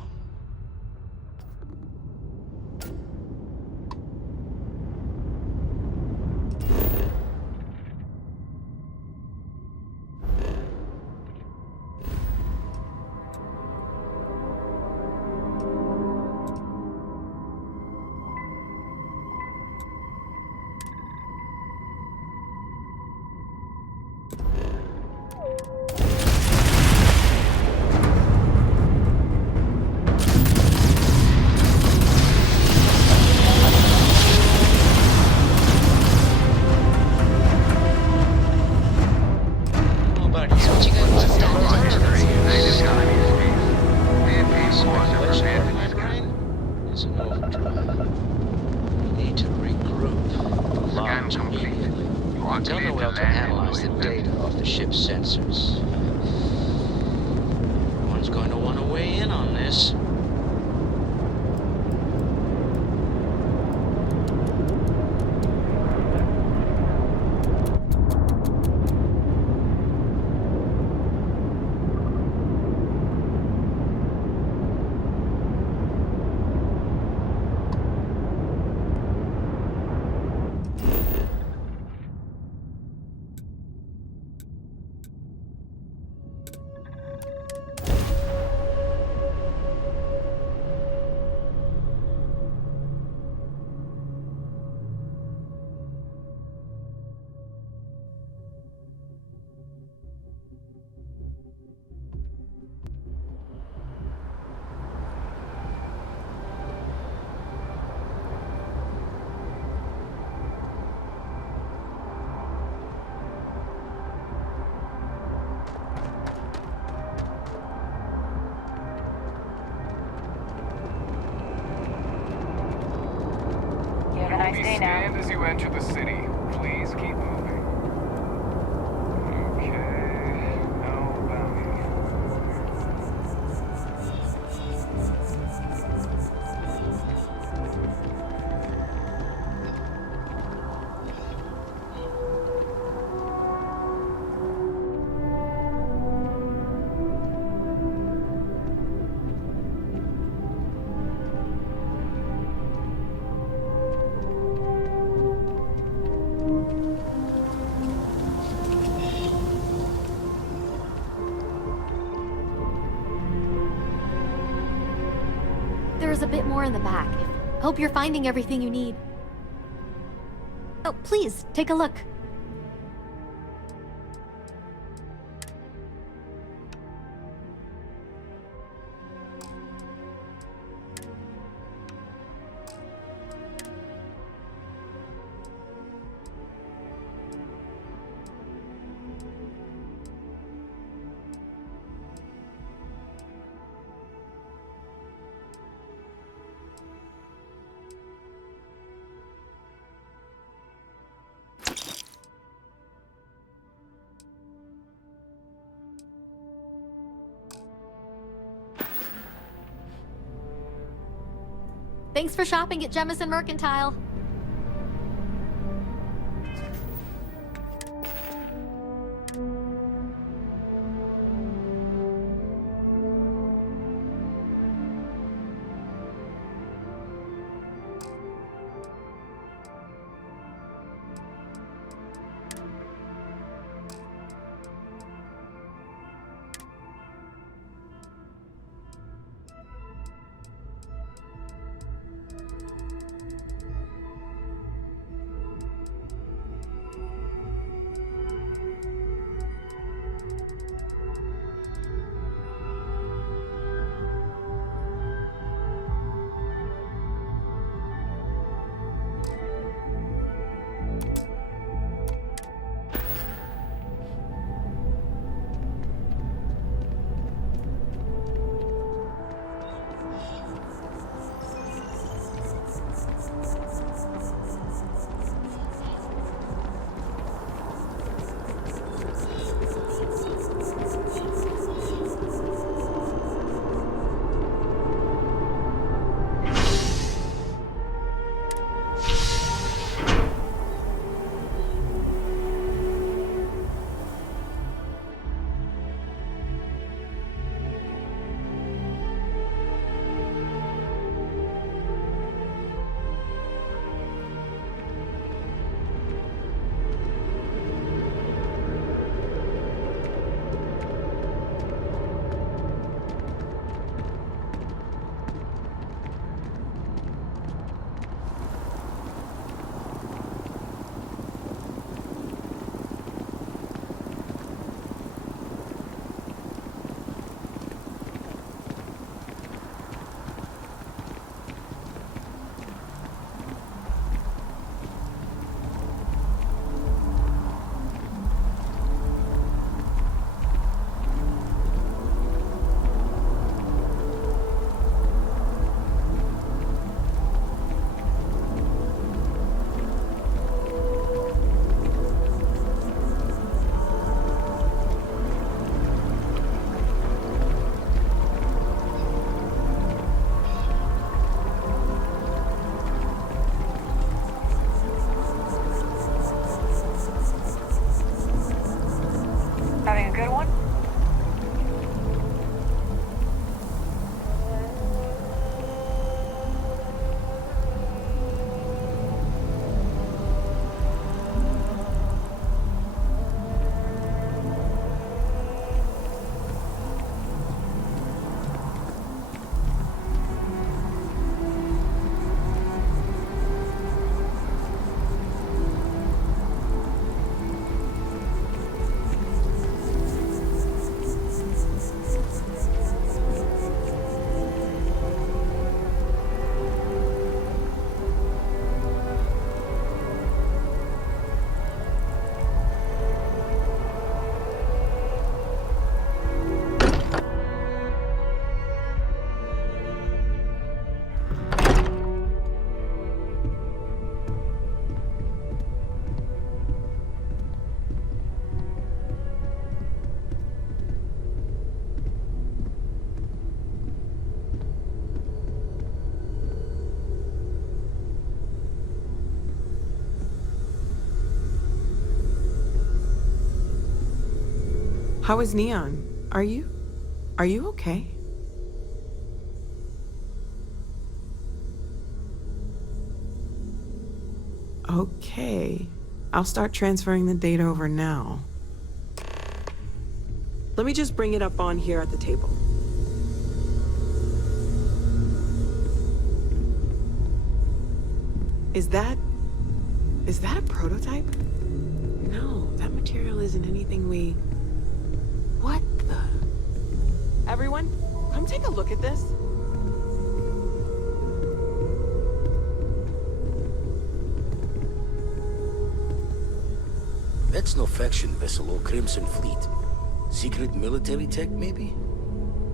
Tell Noel to analyze the data off the ship's sensors. Everyone's going to want to weigh in on this. As you enter the city, please keep moving. Okay, no bounty. There's a bit more in the back. Hope you're finding everything you need. Oh, please, take a look. Thanks for shopping at Jemison Mercantile. Having a good one? How is Neon? Are you okay? Okay. I'll start transferring the data over now. Let me just bring it up on here at the table. Is that a prototype? No, that material isn't anything we... What the... Everyone, come take a look at this. That's no faction vessel or Crimson Fleet. Secret military tech, maybe?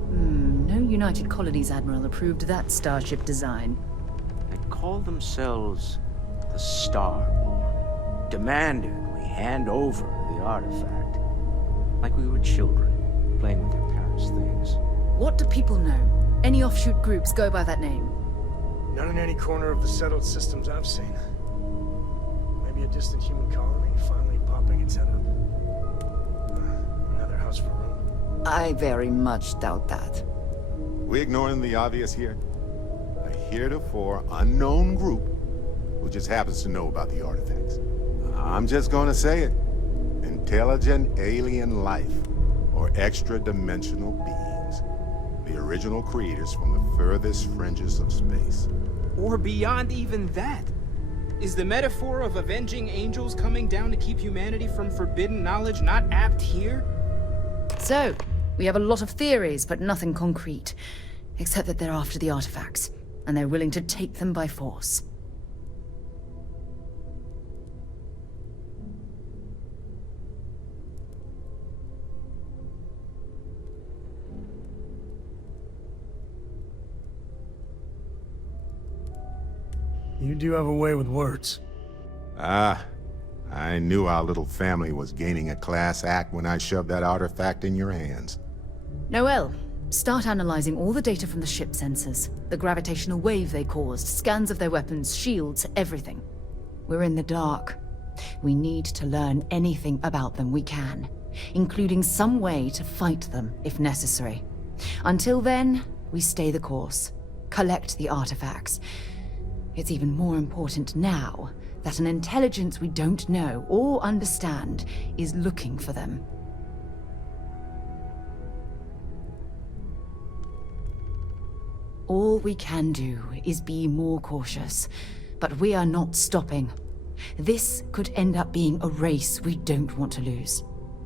No United Colonies Admiral approved that starship design. They call themselves the Starborn. Demanded we hand over the artifact. Like we were children, playing with their parents' things. What do people know? Any offshoot groups go by that name? Not in any corner of the settled systems I've seen. Maybe a distant human colony finally popping its head up. Another house for Rome. I very much doubt that. We ignoring the obvious here? A heretofore unknown group who just happens to know about the artifacts. I'm just gonna say it. Intelligent alien life, or extra-dimensional beings. The original creators from the furthest fringes of space. Or beyond even that. Is the metaphor of avenging angels coming down to keep humanity from forbidden knowledge not apt here? So, we have a lot of theories, but nothing concrete. Except that they're after the artifacts, and they're willing to take them by force. You do have a way with words. Ah, I knew our little family was gaining a class act when I shoved that artifact in your hands. Noel, start analyzing all the data from the ship sensors. The gravitational wave they caused, scans of their weapons, shields, everything. We're in the dark. We need to learn anything about them we can, including some way to fight them if necessary. Until then, we stay the course, collect the artifacts. It's even more important now that an intelligence we don't know or understand is looking for them. All we can do is be more cautious, but we are not stopping. This could end up being a race we don't want to lose.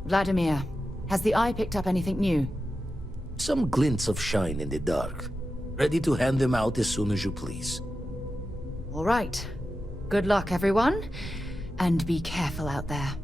Vladimir, has the Eye picked up anything new? Some glints of shine in the dark. Ready to hand them out as soon as you please. All right. Good luck, everyone. And be careful out there.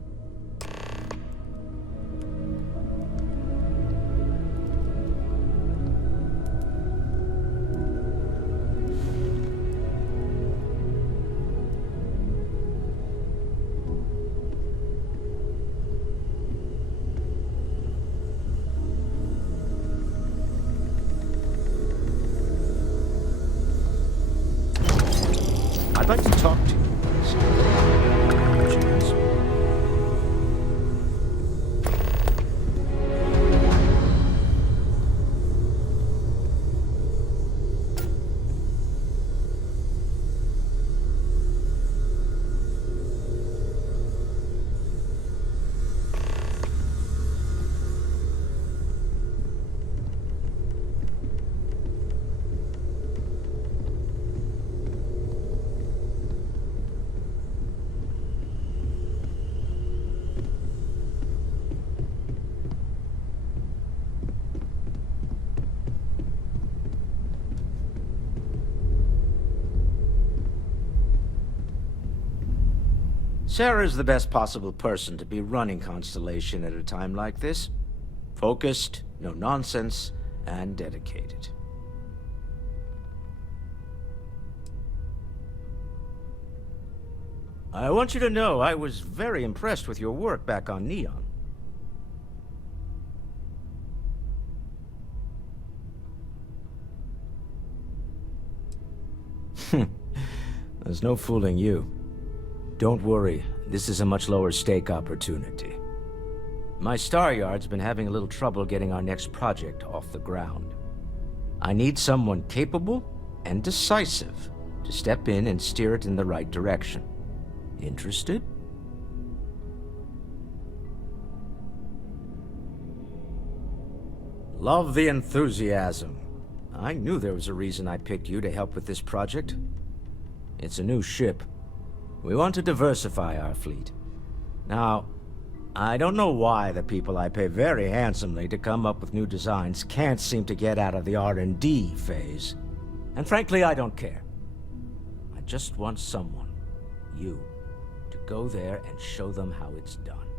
I'd like to talk to you. Sarah's the best possible person to be running Constellation at a time like this. Focused, no nonsense, and dedicated. I want you to know I was very impressed with your work back on Neon. There's no fooling you. Don't worry, this is a much lower stake opportunity. My Star Yard's been having a little trouble getting our next project off the ground. I need someone capable and decisive to step in and steer it in the right direction. Interested? Love the enthusiasm. I knew there was a reason I picked you to help with this project. It's a new ship. We want to diversify our fleet. Now, I don't know why the people I pay very handsomely to come up with new designs can't seem to get out of the R&D phase. And frankly, I don't care. I just want someone, you, to go there and show them how it's done.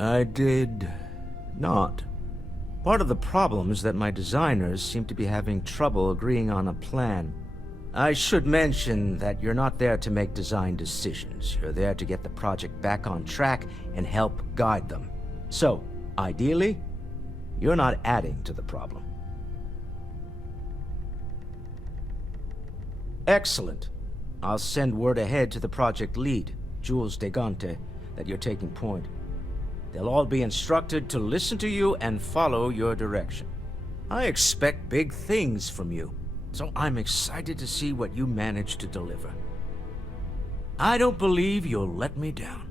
I did not. Part of the problem is that my designers seem to be having trouble agreeing on a plan. I should mention that you're not there to make design decisions. You're there to get the project back on track and help guide them. So, ideally, you're not adding to the problem. Excellent. I'll send word ahead to the project lead, Jules Degante, that you're taking point. They'll all be instructed to listen to you and follow your direction. I expect big things from you, so I'm excited to see what you manage to deliver. I don't believe you'll let me down.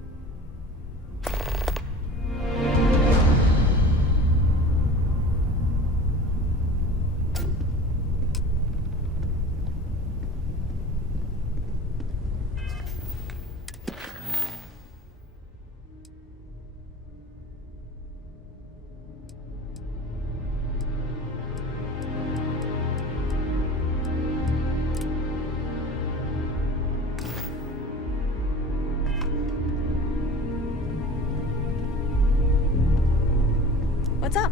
What's up?